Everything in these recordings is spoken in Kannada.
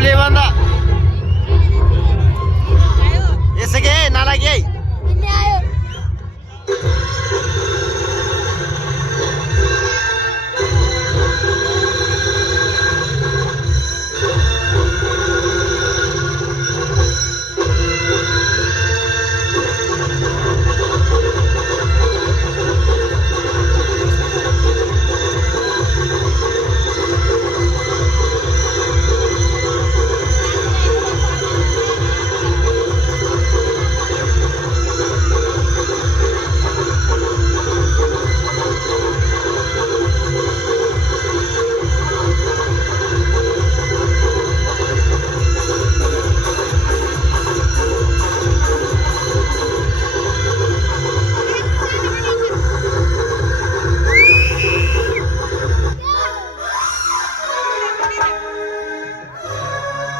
ಹುಲಿ ಬಂದ ಎಸಗೆ ನಾಲಾಗಿ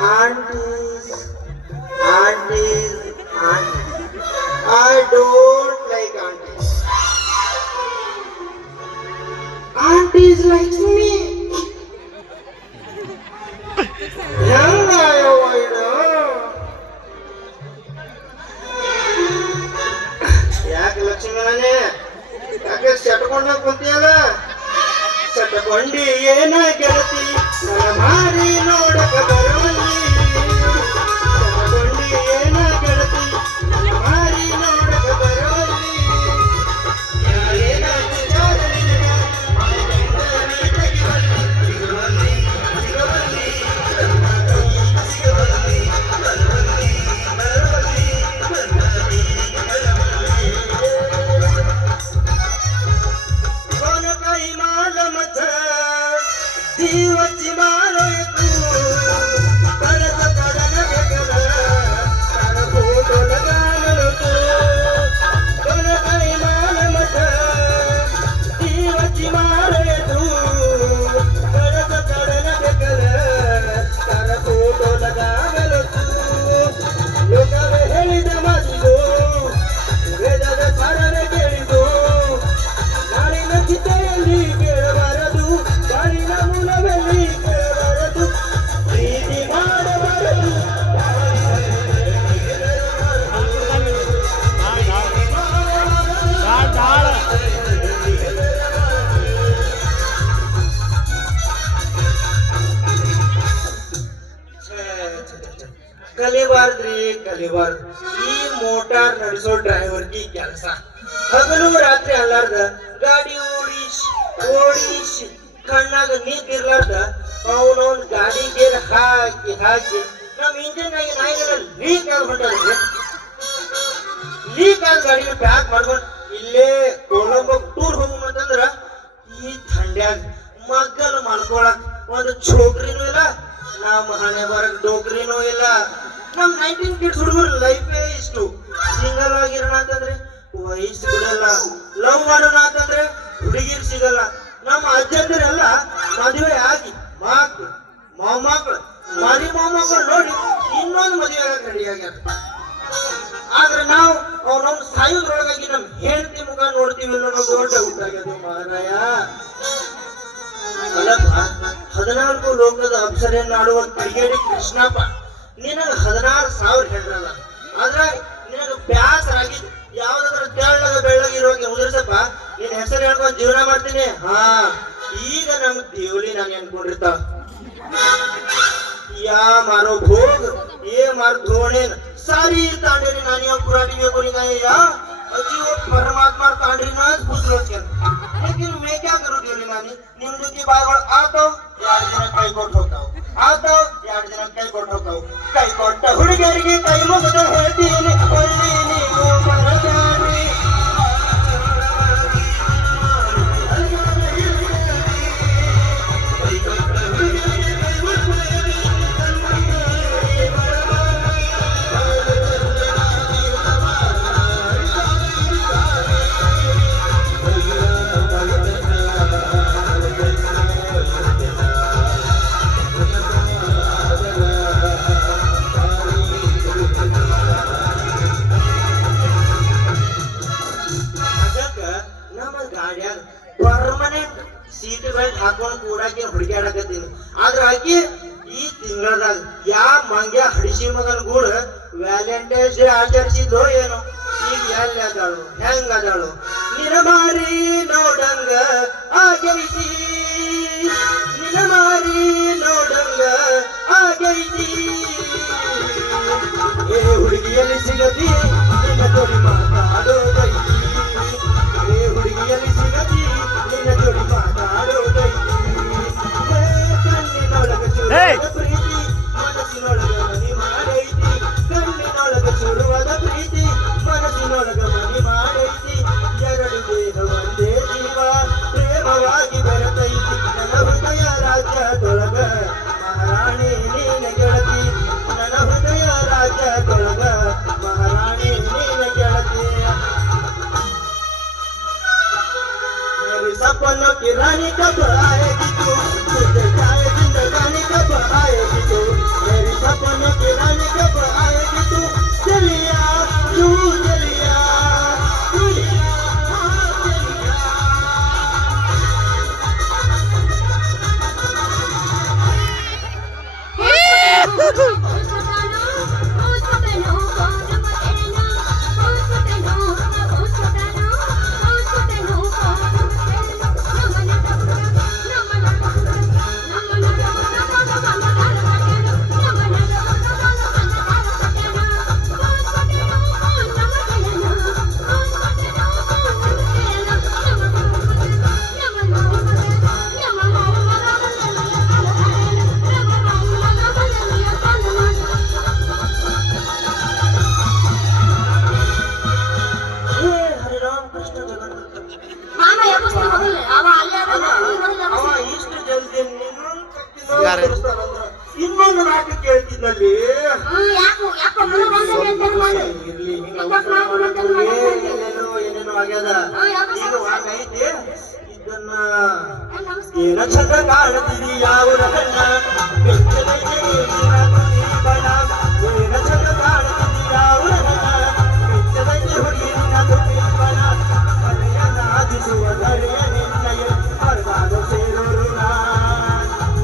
Aunties, aunties, aunties. I don't like aunties. Aunties like me. ಯಾಕೆ ಲಕ್ಷ್ಮಣನೇ ಯಾಕೆ ಸೆಟ್ಕೊಂಡ ಕುಂತಿಯಲ್ಲ ಸೆಟ್ಕೊಂಡಿ ಏನ ಗೆಳತಿ ನನ್ನ ಮಾರಿ ನೋಡಕ ಬರುವಲ್ಲಿ ಸೆಟ್ಕೊಂಡಿ ಏನ ಗೆಳತಿ ನನ್ನ ಮಾರಿ ನೋಡಕ ಬರುವಲ್ಲಿ जीवची मारो तू कडक कडन बेकल तार फोटो लगावलो तू कोण काही मान मत जीवची मारो तू कडक कडन बेकल तार फोटो लगावलो तू लोकवे ಹೇಳಿದ ಮಾತಿದು ವೇದದ ಸಾರನೆ ಕೇಳಿದು ನಾಳಿನ ಚಿತೆಯಲ್ಲಿ ಕೇಳಬಾರದು ಬಾಳಿನ ಮೂಲದಲ್ಲಿ ಕೇಳಬಾರದು ಪ್ರೀತಿ ಮಾಡಬಾರದು ಕಲಿಬಾರ್ದ್ರಿ ಕಲಿಬಾರ್ದು ಈ ಮೋಟಾರ್ ನಡೆಸೋ ಡ್ರೈವರ್ಗೆ ಕೆಲಸ ಹಗಲು ರಾತ್ರಿ ಅಲ್ಲಾರ್ದ ಗಾಡಿ ಓಡಿಸಿ ಕಣ್ಣಾಗ ನೀರ್ಲಾರ್ದ ಅವನವನ್ ಗಾಡಿ ಗೇರ್ ಹಾಕಿ ಹಾಕಿ ನಮ್ ಇಂಜಿನ್ ಆಗಿ ನಾಯಿಗೆಲ್ಲ ಲೀಕ್ ಆಗ್ಬಿಟ್ಟಾರೆ ಲೀಕ್ ಆದ ಗಾಡಿನ ಪ್ಯಾಕ್ ಮಾಡ್ಕೊಂಡು ಇಲ್ಲೇ ಕೊಳಂಬ ಟೂರ್ ಹೋಗ್ಬೇಕಂದ್ರ ಈ ಥಂಡ್ಯಾಗ ಮಗ್ಗಲ್ ಮಾಡ್ಕೊಳಕ್ ಒಂದು ಚೋಕ್ರಿನೂ ಇಲ್ಲ ನಮ್ಮ ಹಣೆ ಬರಕ್ ಡೋಕ್ರಿನೂ ಇಲ್ಲ ನಮ್ 19 ಕಿಡ್ಸ್ ಹುಡುಗರು ಲೈಫೇ ಇಷ್ಟು ಸಿಂಗಲ್ ಆಗಿರೋಣ ಅಂತಂದ್ರೆ ವಯಸ್ಸು ಬಿಡಲ್ಲ ಲವ್ ಮಾಡೋಣ ಅಂತಂದ್ರೆ ಹುಡುಗಿರ್ ಸಿಗಲ್ಲ ನಮ್ಮ ಅಜ್ಜಂದಿರೆಲ್ಲ ಮದುವೆ ಆಗಿ ಮಕ್ಕಳು ಮೊಮ್ಮಕ್ಕಳು ಮೊಮ್ಮಕ್ಕಳು ನೋಡಿ ಇನ್ನೊಂದು ಮದುವೆ ಆಗಕ್ಕೆ ರೆಡಿ ಆಗ್ಯಾರ ಆದ್ರೆ ನಾವು ನಮ್ಮ ಸಾಯೋದ್ರೊಳಗಾಗಿ ನಮ್ ಹೆಂಡತಿ ಮುಖ ನೋಡ್ತೀವಿ ಅನ್ನೋ ದೊಡ್ಡ ಊಟಾಗ್ಯದು ಮಾರಾಯ ಅಲ್ಲಪ್ಪ 14 ಲೋಕದ ಅಪ್ಸರೆಯನ್ನಾಡುವ ಕಿಡಿಗೇಡಿ ಕೃಷ್ಣಪ್ಪ ನಿನಗ 16,000 ಹೆಂಡ್ರಲ್ಲ ಆದ್ರ ನಿನಗ ಬ್ಯಾಸರಾಗಿದ್ದು ಯಾವ್ದಾದ್ರು ತೆಳ್ಳಗ ಬೆಳ್ಳಗಿರುವಾಗ ಉದುರ್ಸಪ್ಪ ನಿನ್ ಹೆಸರು ಹೇಳ್ಕೊಂಡು ಜೀವನ ಮಾಡ್ತೀನಿ ಹಾ ಈಗ ನಮ್ ದೇವಲಿ ನಾನು ಅನ್ಕೊಂಡಿರ್ತಾವ या मारो भोग ये मार धोने सारी तांडरी नानी और पुरानी में कोई नहीं या अजी वो परमात्मा तांडरी ना पूछ लो क्या लेकिन मैं क्या करूँ देवली नानी निम्न की बात आता हूँ यार दिन कई कोट होता हूँ आता हूँ यार दिन कई कोट होता हूँ कई कोट हुड़ गया कि कई मुझे है दिन कोई नहीं वो मर जाने ಕಾಲದಾಗ ಯಾ ಮಂಗ್ಯ ಹಡಿಸಿ ಮಗನ ಗೂಡ ವ್ಯಾಲೆಂಟೈನ್ಸ್ ಡೇ ಆಚರಿಸಿದ್ಲೋ ಏನೋ ಈಗ ಎಲ್ಲಿ ಅದಾಳು ಹೆಂಗ ಅದಾಳು ನಿನ ಮಾರಿ ನೋಡಂಗ ಆಗೈತಿ ನಿನ ಮಾರಿ ನೋಡಂಗ ಆಗೈತಿ ಏ ಹುಡುಗಿಯಲ್ಲಿ ಸಿಗದಿ ನಿನ್ನ ಜೋಡಿ ಮಾತಾಡೋದೈತಿ ಏ ಹುಡುಗಿಯಲ್ಲಿ ಸಿಗದಿ ನಿನ್ನ ಜೋಡಿ ಮಾತಾಡೋದೈತಿ ಕಣ್ಣಿನೊಳಗ ಚುರುವಾದ ಪ್ರೀತಿ ಮನಸ್ಸಿನೊಳಗ ಮನಿ ಮಾಡೈತಿ ಕಣ್ಣಿನೊಳಗ ಚುರುವಾದ ಪ್ರೀತಿ ಮನಸ್ಸಿನೊಳಗ ಮನಿ ಮಾಡೈತಿ ಎರಡು ದೇಹ ಒಂದೇ ಜೀವ ಪ್ರೇಮವಾಗಿ ಬೆರೆತೈತಿ ನನ್ನ ಹೃದಯ ರಾಜ್ಯದೊಳಗ ಮಹಾರಾಣಿ ನೀನ ಗೆಳತಿ ನನ್ನ ಹೃದಯ ರಾಜ್ಯದೊಳಗ ಮಹಾರಾಣಿ ನೀನ ಗೆಳತಿ मेरे सपनों की रानी कब आएगी तू तुझे जाए जिंदगानी कब आएगी तू मेरे सपनों की रानी कब आएगी तू चलिया तू चलिया चलिया चलिया ಇನ್ನೊಂದು ನಾಟಕ ಕೇಳ್ತಿದ್ದಲ್ಲಿ ಇರ್ಲಿ ಏನೇನೋ ಆಗ್ಯದ ಈಗ ಆಗೈತಿ ಇದನ್ನ ಏನ ಚಂದ ಕಾಣ್ತೀರಿ ಯಾವ ರನ್ನ ಬಣ ಏನ ಚಂದ ಕಾಣ್ತೀರಿ ಯಾವ ರನ್ನ ಬೆಚ್ಚದಲ್ಲಿ ಹುಡುಗಿನ ತುಟಿ ಬಣ ಮನೆಯ ನಾದಿಸುವ ದಳೆಯ ನಿನ್ನಯ ಹೊರಗಾದ ಸೇರೋರು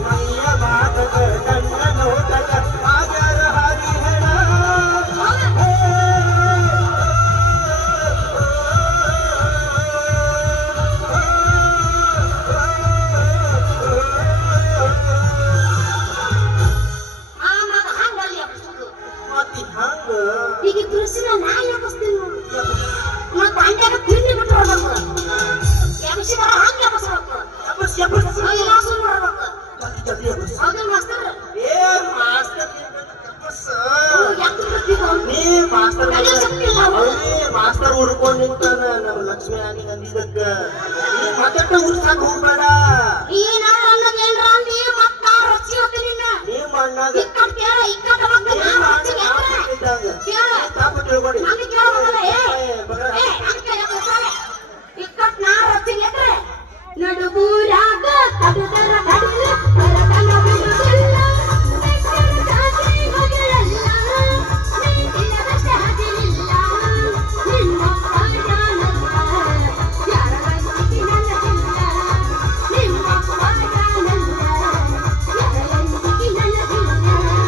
ಮೈಯ ಮಾತಕ ಕಣ್ಣ ನೋಟಕ ಆಗರ ಹರಿಹರ ಮತ್ತಿ ಹಂಗ ಈಗ ಕೃಷ್ಣ ನಾ ಯಾಕಸ್ತೀನಿ ಮತ್ತೆ ಅಂಟ್ಯಾಗ ತಿಂಡಿ ಬಿಟ್ಟು ಹೋಗ್ಬೇಕು ಎಬ್ಸಿ ಬರ ಹಂಗೆ ಎಬ್ಸ್ಬೇಕು ಇಲಾಸು ಮಾಡ್ಬೇಕು ಹೌದಲ್ ಮಾಸ್ತರ್ ಏ ಮಾಸ್ತರ್ ಯಾಕೆ ಬರ್ತಿದ್ದು ನೀ ಮಾಸ್ತರ್ ಕಲಿಯೋಸಕ್ತಿಲ್ಲ ಅವ್ನೇ ಮಾಸ್ತರ್ ಹುಡ್ಕೊಂಡ್ ನಿಂತಾನ ನಮ್ಮ ಲಕ್ಷ್ಮಿ ಆಗಿ ನಂದಿದ್ದಕ್ಕ ನೀ ಮತ್ತಟ್ಟ ಉರ್ಸಾಕ್ ಹೋಗ್ಬೇಡ ಈ ನಮ್ಮ ಅಣ್ಣಗೆ ಏನ್ರ ಅಂದಿ ಮತ್ತ ರಚ್ಚಿ ಹೋಗ್ತೀನಿ ನಿನ್ನ ನೀ ಮಣ್ಣಾಗ ಇಕ್ಕಟ್ ಕೇಳ ಇಕ್ಕಟ್ ಮತ್ತ ನಾ ರಚ್ಚಿ ಕೇಳ ತಾಪ ತಿಳ್ಕೊಡಿ ನನಗೆ ಕೇಳ ಹೋಗಲ್ಲ ಏ ಅಂಕ ಯಾಕೆ ಇಕ್ಕಟ್ ನಾ ರಚ್ಚಿ ಗೆದ್ರೆ ನಡುಗೂರಾಗ ತಡದರ ತಡಲ ಬರತನ ಬಿಡುವುದಿಲ್ಲ ಬೆಟ್ಟದ ದಾಟಿ ಹೋಗಲ್ಲ ನಿಂತಿಲ್ಲದಷ್ಟೇ ಹದಿಲಿಲ್ಲ ನಿನ್ನಪ್ಪ ನಾನಲ್ಲ ಯಾರ ಗಂಟಿಗೆ ನನ್ನದಿಲ್ಲ ನಿಮ್ಮಪ್ಪ ನಾನಲ್ಲ ಯಾರ ಗಂಟಿಗೆ ನನ್ನದಿಲ್ಲ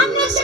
Annesi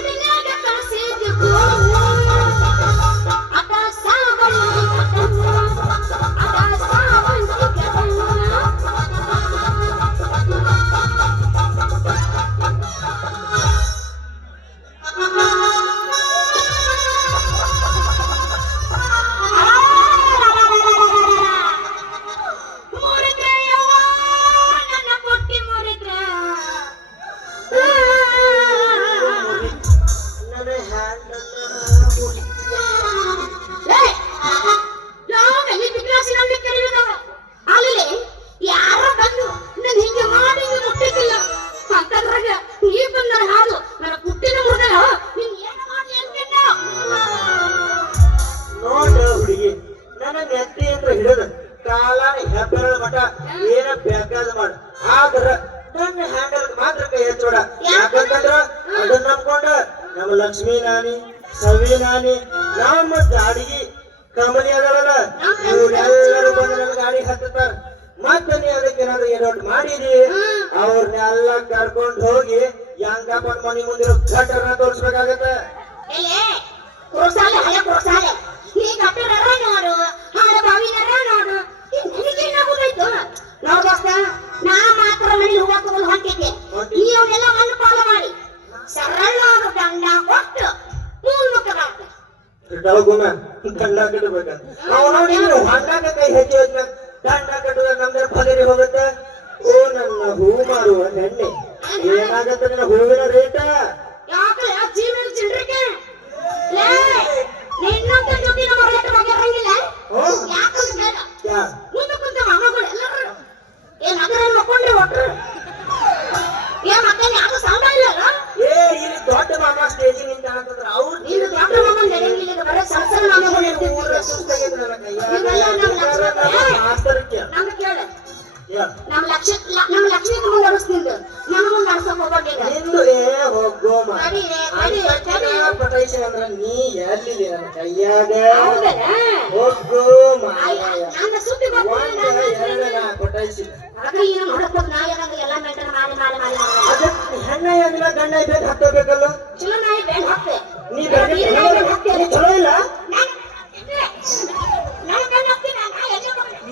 ಕಾಲಾನ ಹೆಬ್ಬೆರಳ ಮಠ ಏನ ಬೇಕಾದ ಮಾಡು ಆದ್ರ ನನ್ನ ಹ್ಯಾಂಡಲ್ ಮಾತ್ರ ಕೈ ಹಚ್ಚೋಡ ಯಾಕಂತಂದ್ರ ಅದನ್ನ ನಂಬ್ಕೊಂಡ ನಮ್ಮ ಲಕ್ಷ್ಮೀ ನಾನಿ ಸವಿ ನಾನಿ ನಮ್ಮ ಗಾಡಿಗೆ ಕಮಲಿ ಅದಲ್ಲ ಇವ್ರೆಲ್ಲರೂ ಬಂದು ನನ್ನ ಗಾಡಿ ಹತ್ತಾರ ಮತ್ತೆ ನೀ ಅದಕ್ಕೆ ಏನಾದ್ರು ಏನಾದ್ರು ಮಾಡಿದಿ ಅವ್ರನ್ನೆಲ್ಲ ಕರ್ಕೊಂಡು ಹೋಗಿ ಯಂಗಪ್ಪ ಮನಿ ಮುಂದಿರೋ ಘಟನ ತೋರಿಸ್ಬೇಕಾಗತ್ತೆ ಈ ಗಟ್ಟರ ನೋಡು ಹಾಳ ಬಾವಿನರ ನೋಡು ನನಗೇನಾಗೋದಾಯ್ತು ನೋಡ್ದೋಸ್ತ ನಾ ಮಾತ್ರ ಮನೆ ಹೂವ ತಗೊಂಡು ಹೊಂಟಿದ್ದೆ ನೀವನ್ನೆಲ್ಲ ಒಂದು ಪಾಲ ಮಾಡಿ ಸರಳವಾದ ದಂಡ ಕೊಟ್ಟು ಮುಖ ಡಳಗುಮ ದಂಡ ಕಟ್ಟಬೇಕಂತ ಅವನು ನೀನು ಹೊಂಡಾಗ ಕೈ ಹೆಚ್ಚಿ ಹೋದ್ಮ್ಯಾಗ ದಂಡ ಕಟ್ಟುವ ನಮ್ದ್ರ ಬದರಿ ಹೋಗುತ್ತೆ ಓ ನನ್ನ ಹೂ ಮಾರುವ ಹೆಣ್ಣೆ ಏನಾಗತ್ತೆ ನನ್ನ ಹೂವಿನ ರೇಟ ಯಾಕಲೆ ಜೀವನ ಚಿಂಡ್ರಿಕೆ ಲೇ ನಿನ್ನಂತ ಜೊತೆ ನಮ್ಮ ರೇಟ್ ಬಗ್ಗೆ ಬರಂಗಿಲ್ಲ ಯಾಕಂತ ಬೇಡ ಮುಂದೆ ಕುಂತ ಮಗಳು ಎಲ್ಲರೂ ಏನ್ ಅದರ ಮಕ್ಕೊಂಡ್ರೆ ಒಟ್ರು ಏನ್ ಮತ್ತೆ ಯಾರು ಸಾಂಬ ಇಲ್ಲ ಏ ಇಲ್ಲಿ ದೊಡ್ಡ ಮಾಮ ಸ್ಟೇಜ್ ನಿಂತ ಅಂತಂದ್ರ ಅವ್ರು ನೀನು ದೊಡ್ಡ ಮಾಮನ್ ನಡೆಯಂಗಿಲ್ಲ ಬರೀ ಸಣ್ಣ ಸಣ್ಣ ಮಾಮಗಳು ಇರ್ತಿದ್ರು ಸುಸ್ತಾಗೈತೆ ನನ್ನ ಕೈಯಾಗ ಮಾಸ್ತರ್ಕ್ಕೆ ನಮ್ಗೆ ಕೇಳ ನಮ್ಮ ಲಕ್ಷ್ಮಿ ಮುಂದೆ ನಡೆಸ್ತಿದ್ದು ನಮ್ಮ ಮುಂದೆ ನಡ್ಸಕ್ ಹೋಗ್ಬೇಡ ನಿಂದು ಏ ಹೋಗೋ ಪಟೈಸಿ ಅಂದ್ರ ನೀ ಎಲ್ಲಿದೆ ನನ್ನ ಕೈಯಾಗ ಹೋಗೋ ನನ್ನ ಸುದ್ದಿ ಪಟೈಸಿ ಏನು ನೋಡಕ್ ನಾಯಿ ಎಲ್ಲ ಮೇಂಟೈನ್ ಮಾಡಿ ಮಾಡಿ ಮಾಡಿ ಅದಕ್ಕೆ ಹೆಣ್ಣ ಏನಿಲ್ಲ ಗಂಡ ಬೇಗ ಹಾಕ್ಕೋಬೇಕಲ್ಲ ಚಲೋ ನಾಯಿ ಬೇಡ ಹಾಕ್ತೆ ನೀ ಚಲೋ ಇಲ್ಲ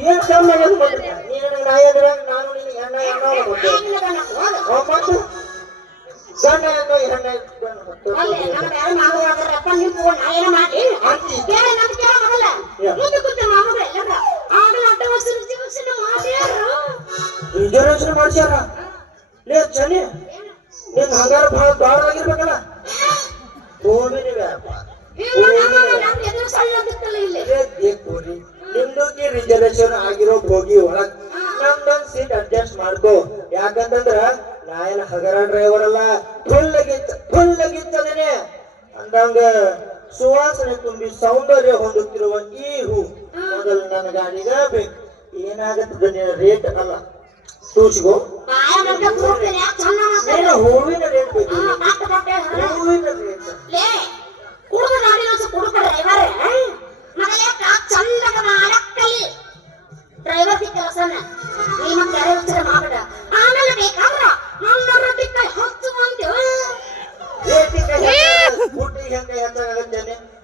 ಏನ್ ಕಮ್ಮಿ ನೀನು ನಾಯಿ ಅಂದ್ರೆ ನಾನು ನಿನಗೆ ಹೆಣ್ಣ ಮತ್ತು ಗಂಡ ಹೆಣ್ಣ ರಿಸರ್ವೇಶನ್ ಮಾಡ್ಸ್ಯಾರ ಲೇ ಚನಿ ನೀನ್ ಹಂಗಾರ ಬಹಳ ದೊಡ್ಡದಾಗಿರ್ಬೇಕಲ್ಲ ಭೂಮಿನ ವ್ಯಾಪಾರ ನಿಮ್ದು ರಿಸರ್ವೇಶನ್ ಆಗಿರೋ ಹೋಗಿ ಒಳಗ್ ನಮ್ದೊಂದ್ ಸೀಟ್ ಅಡ್ಜಸ್ಟ್ ಮಾಡ್ಕೋ ಯಾಕಂತಂದ್ರ ನಾಯನ ಹಗರ ಡ್ರೈವರ್ ಅಲ್ಲ ಫುಲ್ ಆಗಿತ್ತದೇನೆ ಅಂದಂಗ ಸುವಾಸನೆ ತುಂಬಿ ಸೌಂದರ್ಯ ಹೊಂದುತ್ತಿರುವ ಈ ಹೂ ಮೊದಲು ನನ್ನ ಗಾಡಿಗ ಬೇಕು ಏನಾಗತ್ತದ ರೇಟ್ ಅಲ್ಲ ತೋರಿಸಿಗೋ ಹೂವಿನ ರೇಟ್ ಬೇಕು ಹೂವಿನ ರೇಟ್ ಡ್ರೈವರ್ ಕೆಲಸನ ನೀನು ಬೇರೆ ವಿಚಾರ ಮಾಡಬೇಡ ಆಮೇಲೆ ಬೇಕಾದ್ರ ನನ್ನ ರೊಟ್ಟಿಗೆ ಹಚ್ಚುವಂತೆ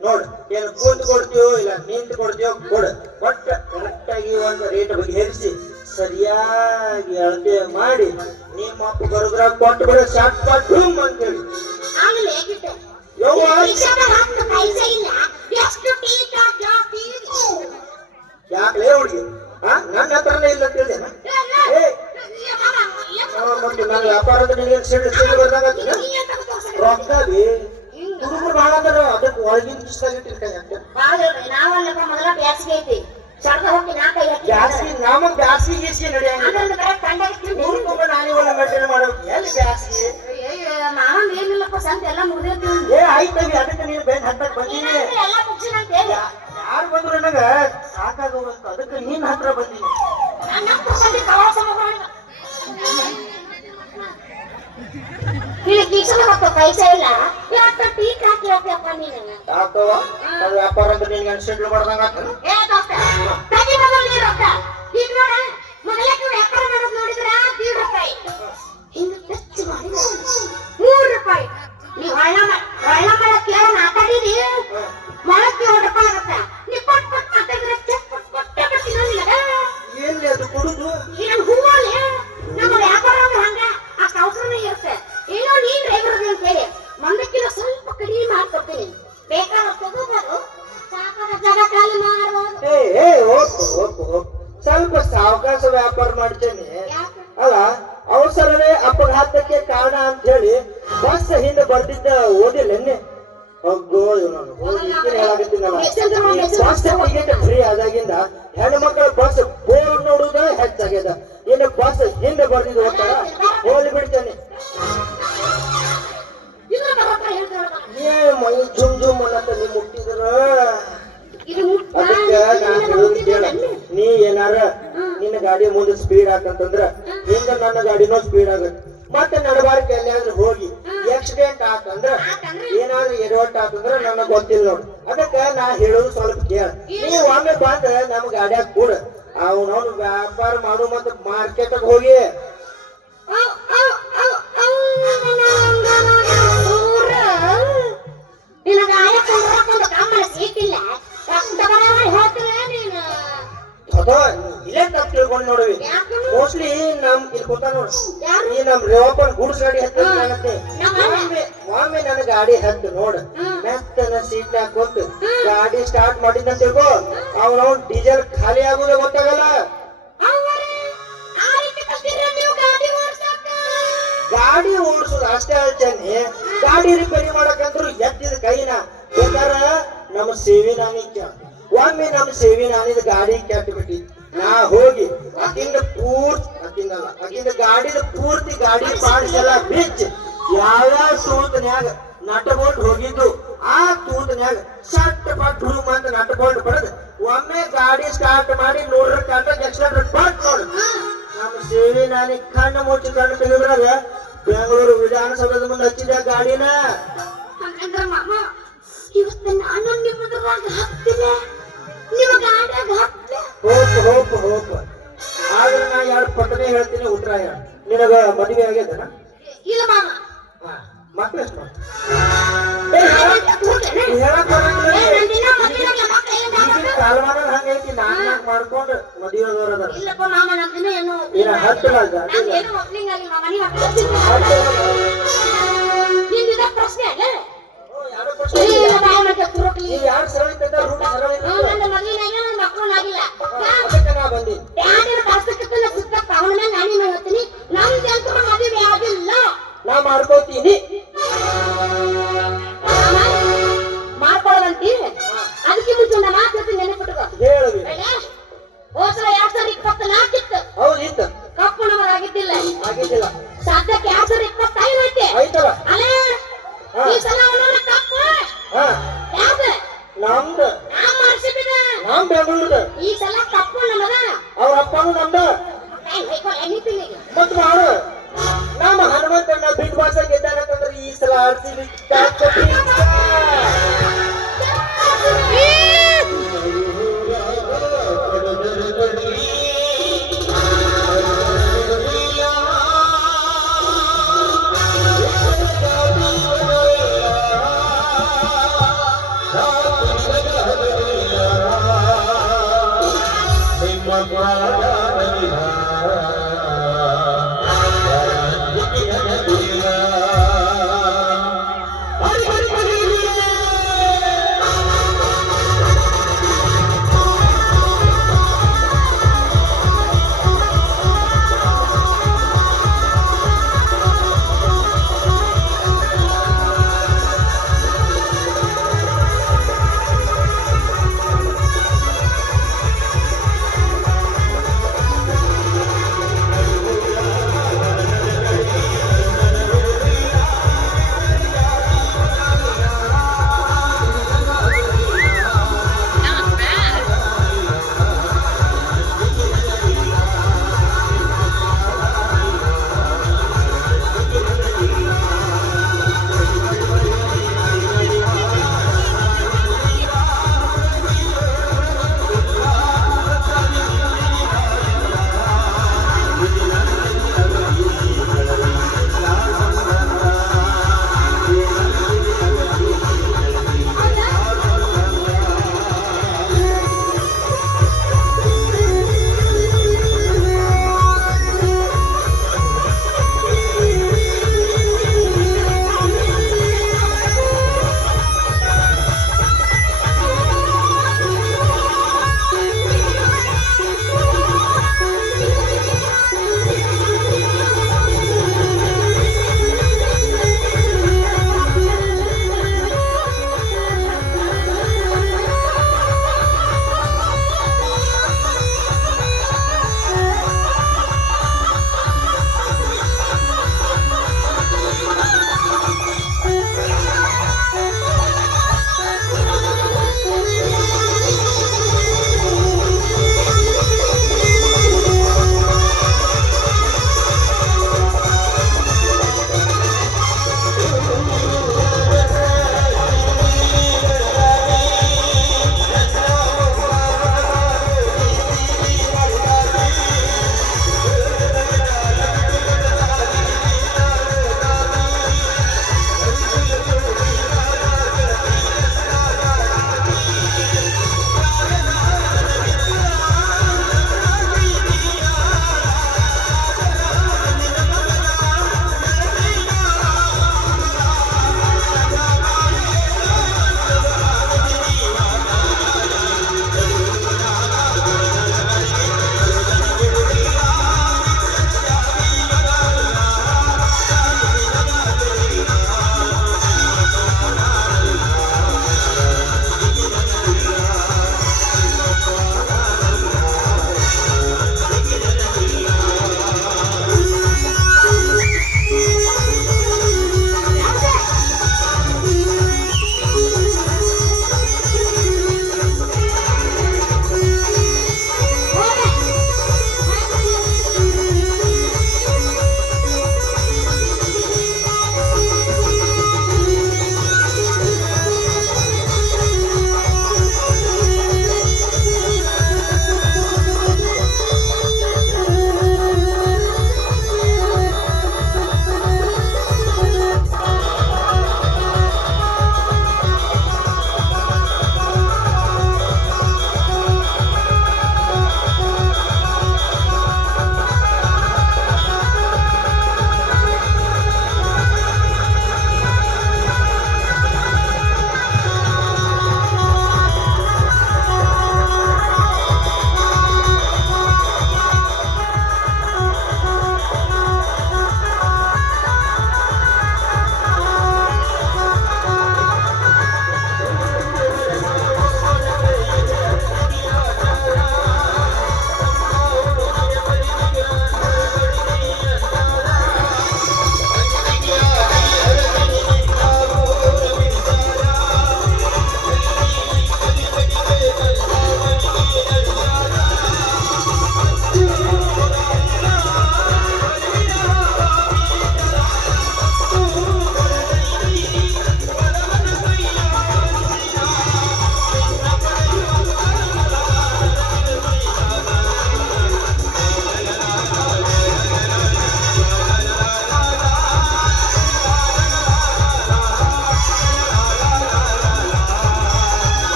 ನೋಡ್ ಏನ್ ಕೂತ್ ಕೊಡ್ತೀವೋ ಇಲ್ಲ ನಿಂತು ಕೊಡ್ತೀವೋ ಕೊಡ ಒಟ್ಟ ಕರೆಕ್ಟ್ ಆಗಿ ಒಂದು ರೇಟ್ ಬಗೆಹರಿಸಿ ಸರಿಯಾಗಿ ಅಳತೆ ಮಾಡಿ ನಿಮ್ಮ ಅಪ್ಪ ಬರೋದ್ರ ಕೊಟ್ಟು ಬಿಡ ಶಾರ್ಟ್ ಕಟ್ ಅಂತೇಳಿ ಆಮೇಲೆ ಹೇಗಿಟ್ಟೆ ಯಾಕೆ ಹುಡುಗಿ ನನ್ನ ಹತ್ರನೇ ಇಲ್ಲ ಅಂತ ಹೇಳಿದೇನ ಮತ್ತೆ ನನ್ನ ವ್ಯಾಪಾರದ ಬರ್ದಾಗ ರೊಕ್ಕ ಬಿ ಹುಡುಗರು ಭಾಳ ಅಂದ್ರೆ ಅದಕ್ಕೆ ಒಳಗಿನ ಕಿಸ್ತಾಗಿಟ್ಟಿರ್ತಾನೆ ನಾವಲ್ಲಪ್ಪ ಮೊದಲ ಬ್ಯಾಸಿಗೆ ಐತಿ ಸಡ್ದ ಹೋಗಿ ಬ್ಯಾಸಿಗೆ ನಮಗ್ ಬ್ಯಾಸಿಗೆ ಗೀಸಿಗೆ ನಡೆಯಂಗಿಲ್ಲ ನಾನೇ ಒಳ್ಳೆ ಮೇಂಟೈನ್ ಮಾಡೋದು ಎಲ್ಲಿ ಬ್ಯಾಸಿಗೆ ಮಾಮನ್ ಏನಿಲ್ಲಪ್ಪ ಸಂತ ಎಲ್ಲ ಮುಗಿದೈತಿ ಏ ಆಯ್ತವಿ ಅದಕ್ಕೆ ನೀನು ಬೆನ್ ಹತ್ತಕ್ ಬಂದೀನಿ ಎಲ್ಲ ಮುಗಿಸಿನಂತ ಯಾರು ಬಂದ್ರು ನನಗ ಸಾಕಾಗೋಗಂತ ಅದಕ್ಕೆ ನೀನ್ ಹತ್ರ ಬಂದೀನಿ ಪೈಸಾ ಇಲ್ಲ ಟೀ ಕಾಕಿ ಹೋಗ್ಯಪ್ಪ ನೀನು ಯಾಕವ ವ್ಯಾಪಾರ ಅಂದ್ರೆ ನಿನ್ಗೆ ಅನ್ಸೆಟ್ಲು ಮಾಡ್ದಂಗ ರೊಕ್ಕ ಈಗ ನೋಡ ಮೊದಲಕ್ಕೆ ವ್ಯಾಪಾರ ಮಾಡೋದು ನೋಡಿದ್ರ ₹2 ಹಿಂಗ ಟಚ್ ಮಾಡಿ ₹3 ನೀವು ಹಳ್ಳ ಮಾಡಕ್ಕೆ ಮಾತಾಡಿರಿ ಮೊಳಕ್ಕೆ ₹1 ಆಗುತ್ತೆ ನೀವು ಕೊಟ್ಟು ಮಾತಾಡಿದ್ರೆ ಚೆಕ್ ಕೊಟ್ಟೆ ಬರ್ತೀನಿ ನಿನಗ ಏನ್ಲಿ ಅದು ಕೊಡುದು ಏನು ಹೂವಲ್ಲಿ ನಮ್ಮ ವ್ಯಾಪಾರ ಅಂದ್ರೆ ಹಂಗ ಅಷ್ಟು ಅವಸರನೇ ಇರುತ್ತೆ ಏನೋ ನೀನ್ ಡ್ರೈವರ್ ಅಂತ ಹೇಳಿ ಒಂದಕ್ಕಿಂತ ಸ್ವಲ್ಪ ಕಡಿಮೆ ಮಾಡ್ಕೊಡ್ತೀನಿ ಬೇಕಾದ್ರೆ ತಗೋಬೋದು ಸಾಕಾದ ಜಾಗ ಖಾಲಿ ಮಾಡ್ಬೋದು ಸ್ವಲ್ಪ ಸಾವಕಾಶ ವ್ಯಾಪಾರ ಮಾಡ್ತೇನೆ ಅಲ್ಲ ಅವಸರವೇ ಅಪಘಾತಕ್ಕೆ ಕಾರಣ ಅಂತ ಹೇಳಿ ಬಸ್ ಹಿಂದೆ ಬರ್ತಿದ್ದ ಓದಿಲ್ಲ ಹೋಗೋ ಬಸ್ ಟಿಕೆಟ್ ಫ್ರೀ ಆದಾಗಿಂದ ಹೆಣ್ಮಕ್ಳ ಬಸ್ ಬೋರ್ಡ್ ನೋಡುದ ಹೆಚ್ಚಾಗ್ಯದ ಇನ್ನು ಬಸ್ ಹಿಂದೆ ಬರ್ತಿದ್ದು ಹೋಗ್ತಾರ ಹೋಲಿ ಬಿಡ್ತೇನೆ ಮೈ ಜುಮ್ ಜುಮ್ ಅನ್ನತ್ತ ನೀ ಮುಟ್ಟಿದ್ರ ಅದಕ್ಕೆ ನಾನು ಹೇಳೋದು ಕೇಳ ನೀ ಏನಾರ ನಿನ್ನ ಗಾಡಿ ಮುಂದೆ ಸ್ಪೀಡ್ ಆಕಂತಂದ್ರ ಹಿಂಗ ನನ್ನ ಗಾಡಿನೂ ಸ್ಪೀಡ್ ಆಗತ್ತೆ ಮತ್ತೆ ನಡಬಾರ್ಕ ಎಲ್ಲಿಯಾದ್ರೂ ಹೋಗಿ ಆಕ್ಸಿಡೆಂಟ್ ಆತಂದ್ರ ಏನಾದ್ರೂ ಎಡವಟ್ ಆತಂದ್ರ ನನಗ್ ಗೊತ್ತಿಲ್ಲ ನೋಡು ಅದಕ್ಕ ನಾ ಹೇಳೋದು ಸ್ವಲ್ಪ ಕೇಳ ನೀವು ಒಮ್ಮೆ ಬಂದ ನಮ್ ಗಾಡಿಯಾಗ ಕೂಡ ಅವನವ್ನು ವ್ಯಾಪಾರ ಮಾಡು ಮತ್ತೆ ಮಾರ್ಕೆಟ್ ಹೋಗಿ ಇಲ್ಲೇ ತಪ್ಪು ತಿಳ್ಕೊಂಡು ನೋಡ್ರಿ ಮೋಸ್ಟ್ಲಿ ನಮ್ ಇಲ್ಲಿ ಕೂತ ನೋಡ್ರಿ ಈ ನಮ್ ರೇವಪ್ಪನ್ ಗೂಡ್ಸ್ ಗಾಡಿ ಹತ್ತ ಒಮ್ಮೆ ನನ್ನ ಗಾಡಿ ಹತ್ತು ನೋಡ ಮೆತ್ತನ ಸೀಟ್ ಕೂತು ಗಾಡಿ ಸ್ಟಾರ್ಟ್ ಮಾಡಿದ್ದ ತಿಳ್ಕೊ ಅವ್ನ ಡೀಸೆಲ್ ಖಾಲಿ ಆಗುದೇ ಗೊತ್ತಾಗಲ್ಲ ಗಾಡಿ ಓಡಿಸೋದು ಅಷ್ಟೇ ಅಲ್ಚನೆ ಗಾಡಿ ರಿಪೇರಿ ಮಾಡಕಂದ್ರು ಎತ್ತಿದ ಕೈನ ಬೇಕಾರ ನಮ್ಮ ಸೇವಿ ನಾನಿಕ ಒಮ್ಮೆ ನಮ್ಮ ಸೇವಿ ನಾನಿದ ಗಾಡಿ ಕೆಟ್ಟು ಬಿಟ್ಟಿ ನಾ ಹೋಗಿ ಅಕಿಂದ ಗಾಡಿದ ಪೂರ್ತಿ ಗಾಡಿ ಪಾರ್ಟ್ಸ್ ಎಲ್ಲ ಬಿಚ್ಚಿ ಯಾವ್ಯಾವ ತೂತನ್ಯಾಗ ನಟ ಬೋಲ್ಟ್ ಹೋಗಿದ್ದು ಆ ತೂತನ್ಯಾಗ ಶಟ್ ಪಟ್ ಹುಡುಗ ಅಂತ ನಟ ಬೋಲ್ಟ್ ಪಡೆದು ಒಮ್ಮೆ ಗಾಡಿ ಸ್ಟಾರ್ಟ್ ಮಾಡಿ 100 ಕಾಟ ಎಕ್ಸ್ಟ್ರಾ ಪಟ್ ನೋಡು ನಮ್ಮ ಸೇವಿ ನಾನಿ ಕಣ್ಣು ಮುಚ್ಚಿ ಕಣ್ಣು ತೆಗೆದ್ರಾಗ ಬೆಂಗಳೂರು ವಿಧಾನಸೌಧದ ಮುಂದೆ ಹಚ್ಚಿದ ಗಾಡಿನ ಹೋಪ್ ಆದ್ರೆ ನಾ 2 ಪಟ್ಟನೆ ಹೇಳ್ತೀನಿ ಉತ್ತರ ನಿನಗ ಮದುವೆ ಆಗ್ಯದನ ಇಲ್ಲ ಮಾಮ ಮಕ್ಕಳು ಎಷ್ಟು ಕಾಲಮಾನ ಹಂಗೈತಿ ನಾನ್ ಮಾಡ್ಕೊಂಡು ಮದುವೆ ಇಲ್ಲಪ್ಪ ಮಾಮ ನಂದಿನ ಏನು ಏನ ಹತ್ತಲಾಗ ಏನು ಒಪ್ಲಿಂಗ್ ಆಗಿ ಮಾಮ ನೀವು ನಿಂದ ಪ್ರಶ್ನೆ ಅಲ್ಲ ಇಲ್ಲ ಬಾಯ ಮತ್ತೆ ಕುರುಕಲಿ ಈ ಯಾರು ಸರಳ ಇದ್ದ ರೂಟ್ ಸರಳ ಇಲ್ಲ ನನ್ನ ಮದುವೆನಾಗ ನನ್ನ ಮಕ್ಕಳು ಆಗಿಲ್ಲ ಅದಕ್ಕೆ ನಾ ಬಂದಿ ಯಾರಿನ ಕಾಸ್ತಕ್ಕಲ್ಲ ಸುತ್ತ ಅವನ ಮೇಲೆ ನಾನು ಹೇಳ್ತೀನಿ ನಮ್ದು ಅಂತ ಮದುವೆ ಆಗಿಲ್ಲ ನಾ ಮಾಡ್ಕೋತೀನಿ ಮಾಡ್ಕೊಳ್ಳಂತಿ ಅದಕ್ಕೆ ಮುಂಚೆ ಒಂದು ಮಾತು ನೆನಪಿಟ್ಟುಕೋ ಹೇಳುವಿ ಹೋಸಲ 2024 ಇತ್ತು ಹೌದು ಇತ್ತು ಕಪ್ಪು ನಮಗಾಗಿದ್ದಿಲ್ಲ ಆಗಿದ್ದಿಲ್ಲ ಸದ್ಯಕ್ಕೆ 2025 ಐತೆ ಐತಲ್ಲ ಅಲ್ಲೇ ಈ ಸಲ ಅವನವನ ಕಪ್ಪು ಯಾವ್ದು ನಮ್ದು ನಾನ್ ಮಾಡಿಸಿದ ನಾಮ್ ಬೆಂಗಳೂರು ಈ ಸಲ ಕಪ್ಪು ನಮಗ ಅವ್ರ ಅಪ್ಪನು ನಮ್ದು ಮತ್ ಮಾಡು ನಮ್ಮ ಹನುಮಂತಣ್ಣ ಬಿಗ್ ಬಾಸ್ ಗೆದ್ದಾನಂತಂದ್ರೆ ಈ ಸಲ RCB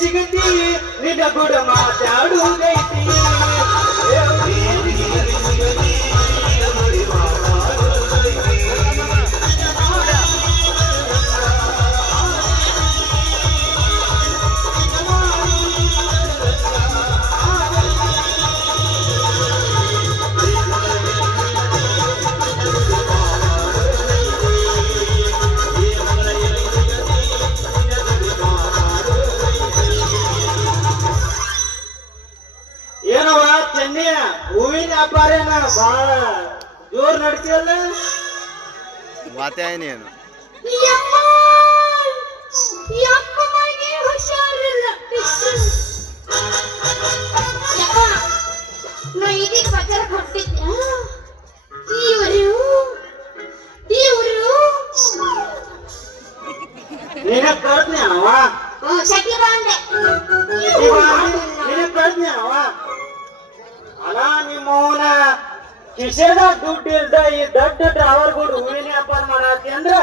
ಸಿಗತಿ ನಿನ್ನ ಗುಡ ಮಾತಾಡುವುದೈತಿ ಏನವ ಚೆನ್ನಿಯ ಹೂವಿನ ವ್ಯಾಪಾರೇನ ಬಾಳ ಜೋರ್ ನಡ್ತಿಯಲ್ಲ ಮಾತೇ ನೀನು ಹುಷಾರಿಲ್ಲ ನಾ ಇದೀಗ ಬಜಾರ್ ಹೊಟ್ಟಿದ್ದೆ ನಿನ್ನ ಕಳ್ದ್ನೆ ಅವ ಶಕ್ತಿ ಬಾಂಡೆ ನಿನ್ನ ಕಳ್ದ್ನೆ ಅವ ಅಲ್ಲ ನಿಮ್ಮವನ ಕಿಶೆದ ದುಡ್ಡು ಇಲ್ದ ಈ ದೊಡ್ಡ ಡ್ರೈವರ್ ಗುಡ್ ಹೂವಿನ ವ್ಯಾಪಾರ ಮಾಡತ್ತಿ ಅಂದ್ರ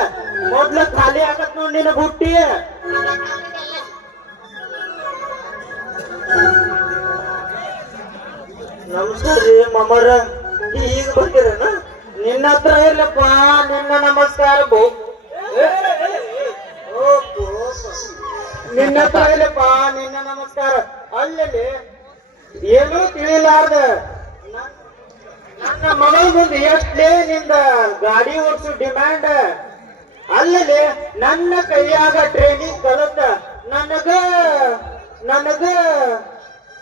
ಮೊದ್ಲ ಖಾಲಿ ಆಗತ್ ನೋಡ್ ನಿನ್ನ ಬುಟ್ಟಿ ನಮಸ್ಕಾರ ರೀ ಮಮ್ಮರ ಈಗ ಬರ್ತೀರೇನ ನಿನ್ನ ಹತ್ರ ಇರ್ಲಪ್ಪ ನಿನ್ನ ನಮಸ್ಕಾರ ನಿನ್ನ ಹತ್ರ ಇಲ್ಲಪ್ಪ ನಿನ್ನ ನಮಸ್ಕಾರ ಅಲ್ಲಲ್ಲಿ ಏನೂ ತಿಳಿಲಾರ್ದ ನನ್ನ ಮಗಳ ಮುಂದೆ ಎಷ್ಟೇ ನಿಂದ ಗಾಡಿ ಓಡಿಸು ಡಿಮ್ಯಾಂಡ್ ಅಲ್ಲಲ್ಲಿ ನನ್ನ ಕೈಯಾಗ ಟ್ರೈನಿಂಗ್ ಕಲತ ನನಗ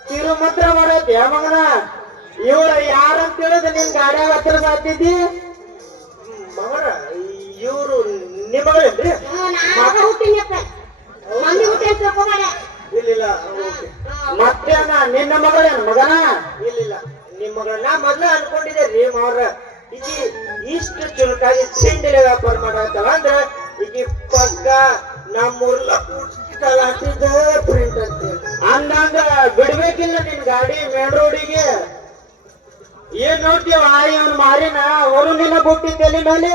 ತಿರುಮಂತ್ರ ಮಾಡತ್ತೆ ಮಗನ ಇವ್ರ ಯಾರಂತ ಹೇಳಿದ್ರೆ ನಿನ್ ಗಾಡಿಯಾಗ ಹತ್ರ ಸಾಧ್ಯಿದ್ದಿ ಮಗನ ಇವ್ರು ನಿಮ್ಮಗಳೇನ್ರಿ ಇಲ್ಲ ಮತ್ತೇನ ನಿನ್ನ ಮಗಳೇನು ಮಗನ ಇಲ್ಲ ನಿಮ್ಮ ಮಗಳನ್ನ ಮೊದ್ಲ ಅನ್ಕೊಂಡಿದ್ದೆ ರೀ ಅವ್ರ ಈಕಿ ಇಷ್ಟು ಚುರುಕಾಗಿ ತಿಂಡಿಲೆ ವ್ಯಾಪಾರ ಮಾಡತ್ತವ ಅಂದ್ರ ಈಕಿ ಪಕ್ಕ ನಮ್ಮೂರ್ಲ ಪ್ರಿಂಟ್ ಅಂತ ಅಂದಂಗ ಬಿಡ್ಬೇಕಿಲ್ಲ ನಿನ್ ಗಾಡಿ ಮೇನ್ ರೋಡಿಗೆ ಏನ್ ನೋಡ್ತೀವ ಇವನ್ ಮಾರಿನ ಅವರು ನಿನ್ನ ಬುಟ್ಟಿ ತಲೆ ಮೇಲೆ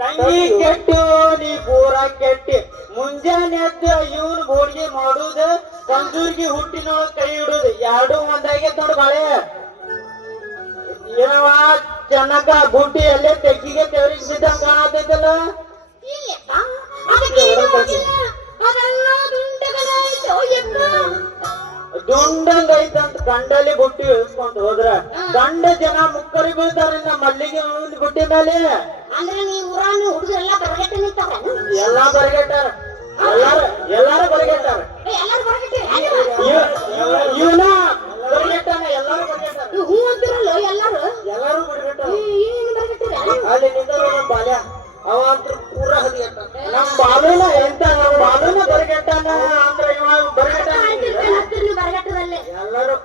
ತಂಗಿ ಕೆಟ್ಟು ನೀ ಪೂರ ಕೆಟ್ಟಿ ಮುಂಜಾನೆ ಎದ್ದು ಇವನ್ ಬೋಡ್ಗೆ ಮಾಡುದು ಕಂಜೂರ್ಗಿ ಹುಟ್ಟಿನೊಳಗ ಕೈ ಇಡುದು ಎರಡು ಒಂದಾಗೆ ನೋಡು ಬಾಳೆ ಏನವ ಚೆನ್ನಾಗ ಬುಟ್ಟಿ ಎಲ್ಲೇ ತೆಗ್ಗಿಗೆ ತೆವರಿಗೆ ಬಿದ್ದಂಗ ಕಾಣತೈತಲ್ಲ ದುಂಡಂಗ ಐತಂತ ಗಂಡಲ್ಲಿ ಬುಟ್ಟಿ ಇಳಿಸ್ಕೊಂತ ಹೋದ್ರ ಗಂಡ ಜನ ಮುಕ್ಕರಿ ಬೀಳ್ತಾರ ಮಲ್ಲಿಗೆ ಬುಟ್ಟಿ ಮೇಲೆ ಅಂದ್ರೆ ನೀವು ಊರಾನು ಹುಡುಗರೆಲ್ಲ ಬರಗಟ್ಟ ನಿಂತಾರ ಎಲ್ಲಾ ಬರಗಟ್ಟಾರ ಎಲ್ಲಾರು ಬರಗಟ್ಟಾರ ಇವನ ಬರಗಟ್ಟಾನ ಎಲ್ಲಾರು ಬರಗಟ್ಟಾರ ಹೂ ಅಂತಿರಲ್ಲ ಎಲ್ಲಾರು ಬರಗಟ್ಟಾರ ಏನು ಬರಗಟ್ಟಿರ ಅಲ್ಲಿ ನಿಂತ ನಮ್ ಬಾಲ್ಯ ಅವ ಅಂತ ಪೂರ ಹದಿಗೆಟ್ಟ ನಮ್ ಬಾಲುನ ಎಂತ ನಮ್ ಬಾಲುನ ಬರಗಟ್ಟಾನ ಅಂದ್ರೆ ಇವ ಬರಗಟ್ಟಾನ ಬರಗಟ್ಟದಲ್ಲೇ ಎಲ್ಲಾರು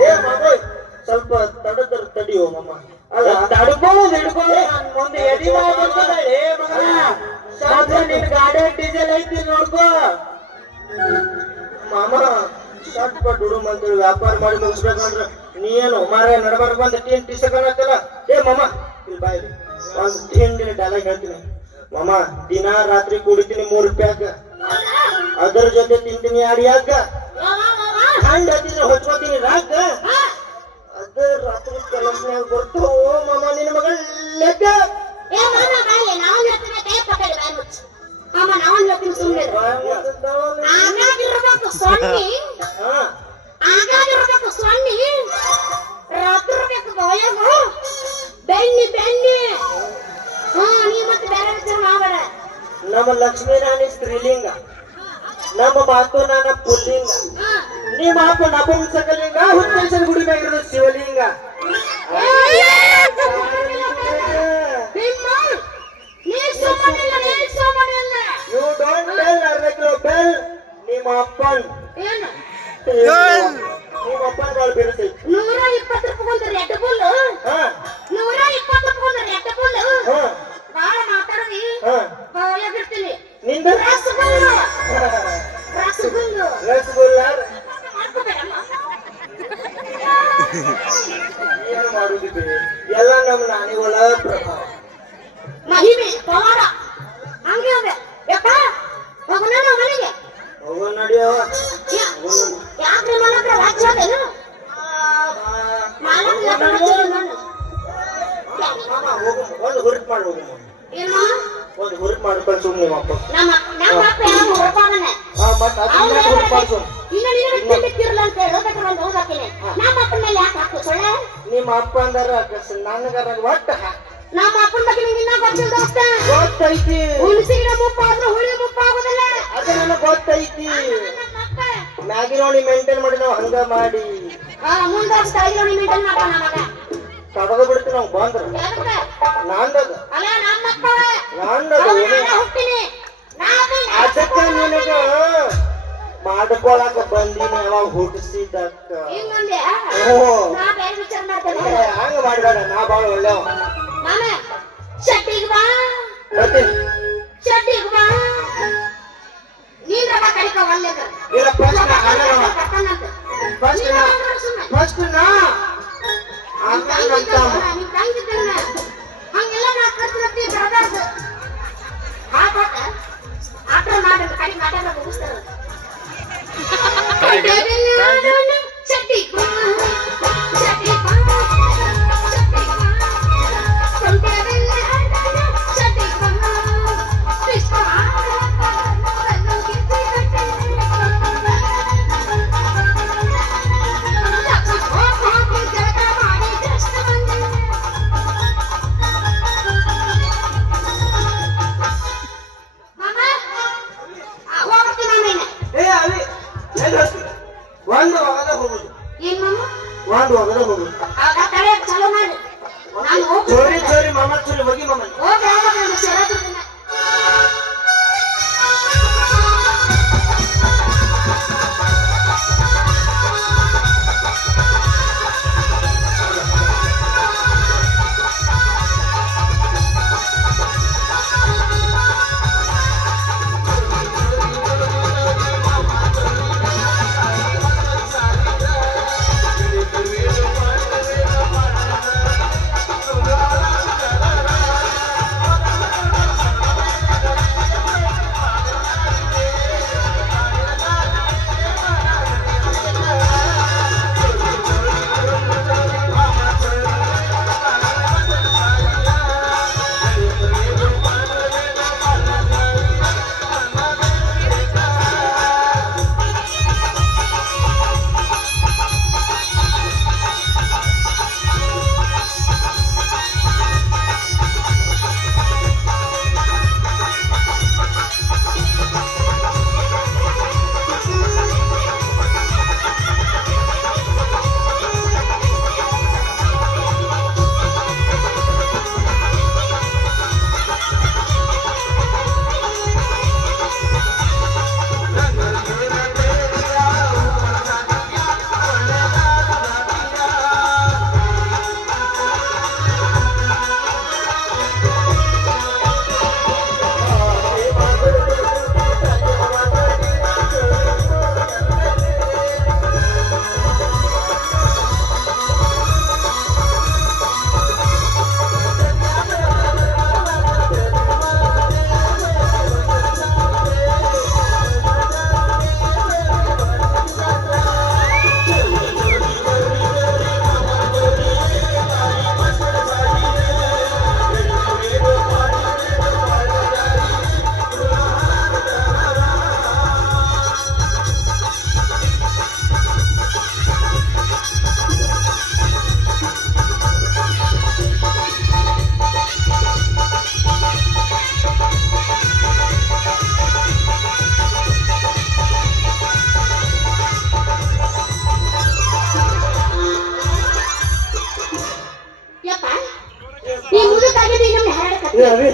ಏ ಮಗ ಸ್ವಲ್ಪ ತಡಿಯೋ ಮಮ್ಮ ಅಲ್ಲ ತಡ್ಕೊಳ್ಳೋದು ಹಿಡ್ಕೊಳ್ಳಿ ನನ್ ಮುಂದೆ ಎದಿ ಮಾಡ್ಕೊಂಡ ಏ ಮಗನ ಮಾತ್ರ ನಿನ್ ಗಾಡಿ ಡೀಸೆಲ್ ಐತಿ ನೋಡ್ಕೋ ಮಾಮ ಶರ್ಟ್ ಪಟ್ ಹುಡುಗ ಅಂತೇಳಿ ವ್ಯಾಪಾರ ಮಾಡಿ ಮುಗಿಸ್ಬೇಕಂದ್ರ ನೀನು ಮಾರ ನಡ್ಬಾರ್ದು ಬಂದ ಟೀನ್ ಟಿಸಕಲ್ಲ ಏ ಮಮ್ಮ ಇಲ್ಲಿ ಬಾಯ್ ಒಂದ್ ತಿಂಡಿನ ಡಾಲಾಗ್ ಹೇಳ್ತೀನಿ ಮಮ್ಮ ದಿನ ರಾತ್ರಿ ಕುಡಿತೀನಿ 3 ರೂಪಾಯಿ ಅದರ ಜೊತೆ ತಿಂತೀನಿ ಅಡಿಯಾಕ ಹಂಡ ಹತ್ತಿದ್ರೆ ಹೊಚ್ಕೋತೀನಿ ರಾಕ ಅದ ರಾತ್ರಿ ಕೆಲಸನ್ಯಾಗ ಬರ್ತಾವ ಮಮ್ಮ ನಿನ್ನ ಮಗಳ ಲೆಕ್ಕ ಬೆಣ್ಣಿ ಬೆಣ್ಣಿ ನೀ ಮತ್ತೆ ನಮ್ಮ ಲಕ್ಷ್ಮೀ ರಾಣಿ ಸ್ತ್ರೀಲಿಂಗ ನಮ್ಮ ಮಾತು ನಾನ ಪುಲ್ಲಿಂಗ ನಿಮ್ಮ ಅಪ್ಪ ನಪುಂಸಕಲಿಂಗ ಹುತ್ತೇಶ್ವರ ಗುಡಿ ಮ್ಯಾಗಿರೋದು ಶಿವಲಿಂಗ ಯು ಡೋಂಟ್ ಟೆಲ್ ಅರ್ಧಕಿಲೋ ಬೆಲ್ ನಿಮ್ಮ ಅಪ್ಪನ್ ನಿಮ್ಮ ಅಪ್ಪನ ಬಾಳ್ ಬಿರುಸಿ 120 ರೂಪಾಯಿ ರೆಡ್ ಬುಲ್ 120 ರೂಪಾಯಿ ರೆಡ್ ಬುಲ್ ಬಾಳ ಮಾತಾಡದಿ ಬಾಳ ಬಿಡ್ತೀನಿ ನಿಂದ ರಸಗುಲ್ಲ ರಸಗುಲ್ಲ ಏನು ಮಾಡುದಿದೆ ಎಲ್ಲ ನಮ್ಮ ನಾಣಿಗಳ ಪ್ರಭಾವ ಮಹಿಮೆ ಪವಾಡ ಹಂಗೆ ಅವೆ ಯಪ್ಪ ಹೋಗೋಣ ನಾವು ಮನೆಗೆ ಹೋಗೋ ನಡಿಯೋ ಯಾಕ್ರೆ ಮನತ್ರ ರಾಜ್ಯದೇನು ಒಂದು ಹುರುಟ್ ಮಾಡಿ ಹೋಗು ಒಂದು ಹುರುಟ್ ಮಾಡ್ಕೊಂಡು ಸುಮ್ಮನೆ ನಿಮ್ಮ ಅಪ್ಪ ನಮ್ಮ ಅಪ್ಪ ಯಾವ ಹೊರಪಾಗನೆ ಮತ್ತೆ ಅದನ್ನ ಹುರುಟ್ ಮಾಡ್ಸು ಈಗ ನೀನು ತಿಂದಿಕ್ಕಿರಲ್ಲ ಅಂತ ಹೇಳೋದಕ್ಕೆ ಒಂದು ಓದಾಕಿನಿ ನಮ್ಮ ಅಪ್ಪನ ಮೇಲೆ ಯಾಕೆ ಹಾಕು ಸೊಳ್ಳೆ ನಿಮ್ಮ ಅಪ್ಪ ಅಂದಾರ ನನಗಾರ ಒಟ್ಟ ನಮ್ಮ ಅಪ್ಪನ ಬಗ್ಗೆ ನಿಂಗೆ ಇನ್ನ ಗೊತ್ತಿಲ್ಲ ದೋಸ್ತ ಗೊತ್ತೈತಿ ಹುಣಸಿಗಿಡ ಮುಪ್ಪಾದ್ರೂ ಹುಳಿ ಮುಪ್ಪಾಗೋದಿಲ್ಲ ಅದು ನನಗೆ ಗೊತ್ತೈತಿ ಮ್ಯಾಗಿ ನೋಡಿ ಮೇಂಟೈನ್ ಮಾಡಿ ನಾವು ಹಂಗ ಮಾಡಿ ಮುಂದೋಸ್ತಾ ಇರೋ ನೀ ಮೇಂಟೈನ್ ಮಾಡೋಣ ಮಗ ತಡದ ಬಿಡ್ತೀವಿ ನಾವು ಬಂದ್ರ ನಾಂದದ ಅಲ್ಲ ನಮ್ಮ ಅಪ್ಪ ನಾಂದದ ಹುಟ್ಟಿನಿ ಅದಕ್ಕೆ ನಿನಗ ಮಾಡ್ಕೊಳಕ ಬಂದಿನಿ ಅವಾಗ ಹುಟ್ಟಿಸಿದಕ್ಕ ಹಿಂಗಂದೆ ನಾ ಬೇರೆ ವಿಚಾರ ಮಾಡ್ತೇನೆ ಹಂಗ ಮಾಡ್ಬೇಡ ನಾ ಬಾಳ ಒಳ್ಳೆವ ಮಾಮ ಶೆಟ್ಟಿಗೆ ಬಾ ಬರ್ತೀನಿ ಶೆಟ್ಟಿಗೆ ಬಾ ನೀನ್ ರವ ಕಡಿಕ ಒಳ್ಳೆದ ಇಲ್ಲ ಫಸ್ಟ್ ನಾ ಆಮೇಲೆ ನಮ್ಮ ತಮ್ಮ ಹಂಗೆಲ್ಲ ನಾ ಕರ್ತಿ ಬ್ರದರ್ಸ್ ಹಾಕೊಟ್ಟ ಆಟ್ರ ಮಾಡಿ ಕಡಿ ಮಾತಾಡ ಮುಗಿಸ್ತಾರ ಶೆಟ್ಟಿ ಶೆಟ್ಟಿ ಏ ಅವಿ